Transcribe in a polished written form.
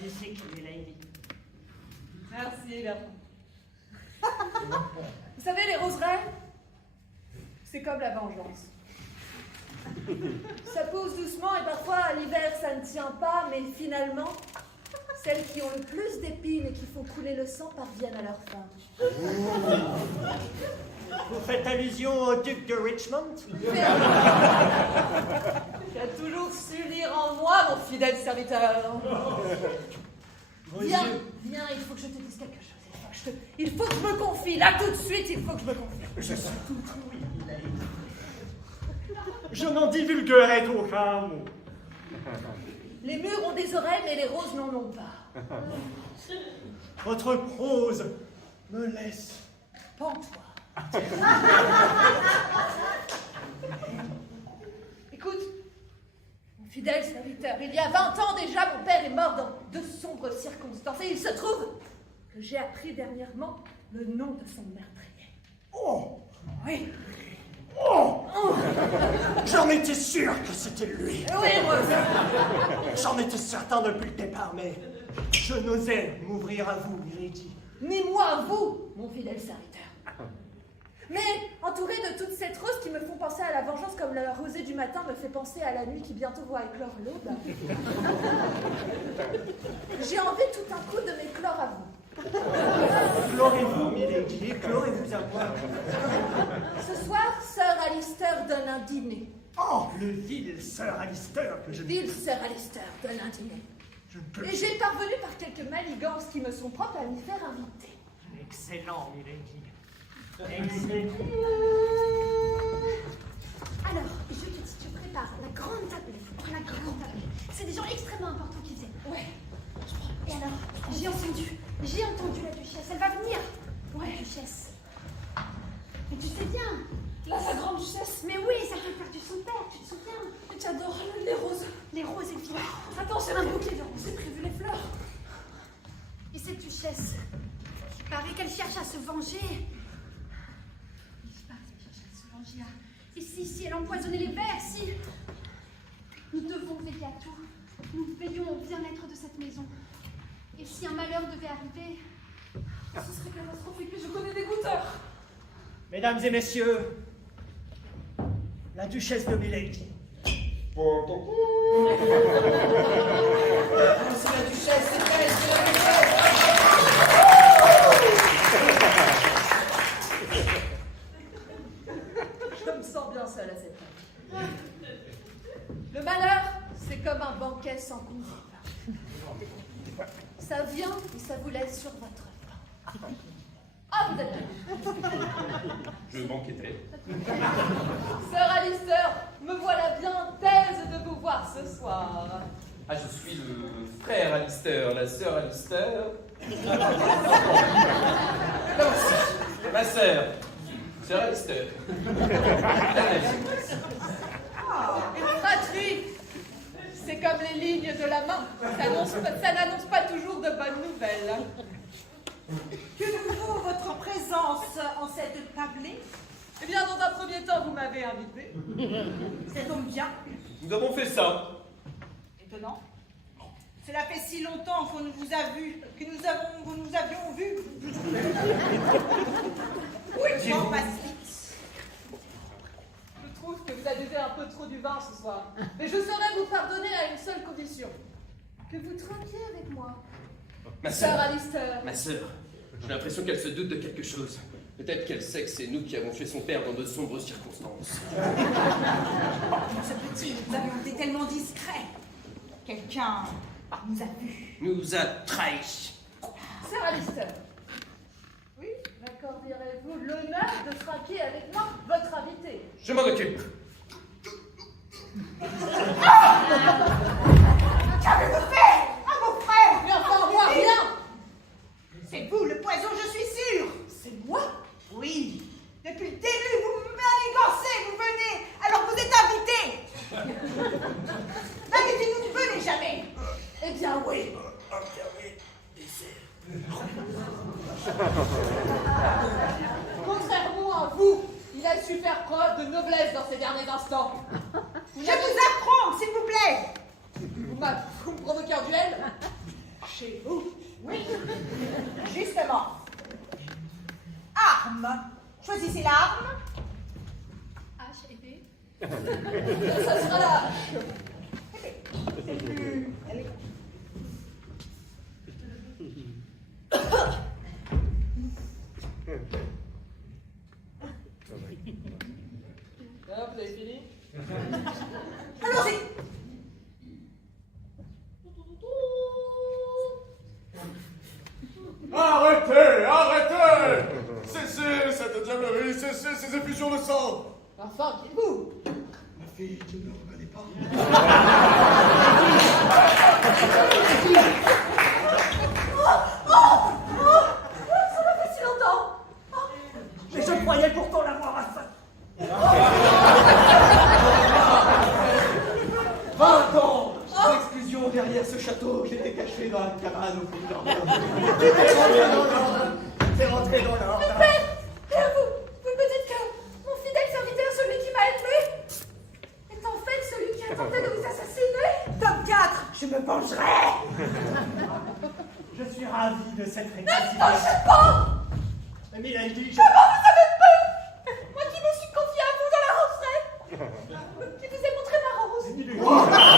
d'ici, milady. Merci, Bertrand. Vous savez, les roseraies, c'est comme la vengeance. Ça pousse doucement et parfois, à l'hiver, ça ne tient pas, mais finalement, celles qui ont le plus d'épines et qui font couler le sang parviennent à leur fin. Vous faites allusion au duc de Richmond? Tu as toujours su lire en moi, mon fidèle serviteur. Viens, viens, il faut que je te dise quelque chose. Il faut que je me confie, là tout de suite, il faut que je me confie. Je suis tout oui, milady. Je n'en divulguerai aucun mot. Les murs ont des oreilles, mais les roses n'en ont pas. Votre prose me laisse. Pends-toi. Écoute, mon fidèle serviteur, il y a 20 ans déjà, mon père est mort dans de sombres circonstances. Et il se trouve que j'ai appris dernièrement le nom de son meurtrier. Oh! Oui. Oh! J'en étais sûr que c'était lui. Oui, moi aussi. J'en étais certain depuis le départ, mais je n'osais m'ouvrir à vous, milady. Ni moi à vous, mon fidèle serviteur. Mais entouré de toute cette rose qui me font penser à la vengeance comme la rosée du matin me fait penser à la nuit qui bientôt va éclore l'aube, j'ai envie tout un coup de m'éclore à vous. Éclorez-vous, milady, éclorez-vous à moi. Ce soir, Sir Alistair donne un dîner. Oh, le vil Sir Alistair que je ne Ville Sir Alistair donne un dîner. je ne peux. Et j'ai parvenu par quelques manigances qui me sont propres à m'y faire inviter. Excellent, milady. Excellent. Alors, je te prépare la grande tablée. La grande tablée. C'est des gens extrêmement importants qui viennent. Ouais. Et alors, j'ai entendu la duchesse. Elle va venir. Ouais, duchesse. Mais tu sais bien. Là, la grande duchesse. Mais oui, ça fait perdu son père, tu te souviens. Mais tu adores les roses. Les roses et le vin. Attends, j'ai un bouquet de roses, j'ai prévu les fleurs. Et cette duchesse, il paraît qu'elle cherche à se venger. Si elle empoisonnait les vers, si. Nous devons veiller à tout. Nous veillons au bien-être de cette maison. Et si un malheur devait arriver, Ce serait catastrophique, mais je connais des goûteurs. Mesdames et messieurs, la duchesse de Milady. C'est la duchesse, c'est elle, c'est la duchesse. Je me sens bien seule à cette table. Le malheur, c'est comme un banquet sans convive. Ça vient et ça vous laisse sur votre faim. Ah, vous êtes là. Je banquetais. Sir Alistair, me voilà bien thèse de vous voir ce soir. Ah, je suis le frère Alistair, la sœur Alistair. Non, ma sœur, sœur Alistair. Une fratrie, c'est comme les lignes de la main. Ça n'annonce pas toujours de bonnes nouvelles. Que nous vaut votre présence en cette tablée? Eh bien, dans un premier temps, vous m'avez invité. C'est donc bien. Nous avons fait ça. Étonnant. Cela fait si longtemps qu'on vous a vu, que nous avions vu. Oui, Qui on vous passe vite. Je trouve que vous avez un peu trop du vin ce soir. Mais je saurais vous pardonner à une seule condition. Que vous trinquiez avec moi. Ma Sir sœur. Alistair. Ma sœur. J'ai l'impression qu'elle se doute de quelque chose. Peut-être qu'elle sait que c'est nous qui avons tué son père dans de sombres circonstances. Ce petit, nous avions été tellement discrets. Quelqu'un nous a vus. Nous a trahis. Sir Alistair. Oui, m'accorderez-vous l'honneur de trinquer avec moi votre invité? Je m'en occupe. Qu'avez-vous fait à mon frère? Rien par moi, rien. C'est vous le poison, je suis sûre. C'est moi? Oui. Depuis le début, vous me manigancez, vous venez, alors vous êtes invité. Invitez-nous, ne venez jamais. Eh bien, oui. Contrairement à vous, il a su faire preuve de noblesse dans ces derniers instants. Je vous apprends, s'il vous plaît. Vous me provoquez un duel? chez vous. Oui. Justement. Arme. Choisissez l'arme. H et P. Ça sera la hache. C'est plus élégant. Hop, vous avez fini? Allons-y. Arrêtez! Arrêtez! Cessez cette diablerie, cessez ces effusions de sang! Enfin, qui vous? Ma fille, tu ne me reconnais pas. Ça m'a fait si longtemps. Mais je croyais pourtant l'avoir affaire. 20 ans d'exclusion derrière ce château, j'étais caché dans la cabane au fond de l'ordre. C'est rentré dans l'ordre. Et vous me dites que mon fidèle serviteur, celui qui m'a élevé, est en fait celui qui a tenté de vous assassiner? Tome 4. Je me vengerai. Je suis ravi de cette Ne récompense. me lâchez pas! Mais Milady, Comment vous avez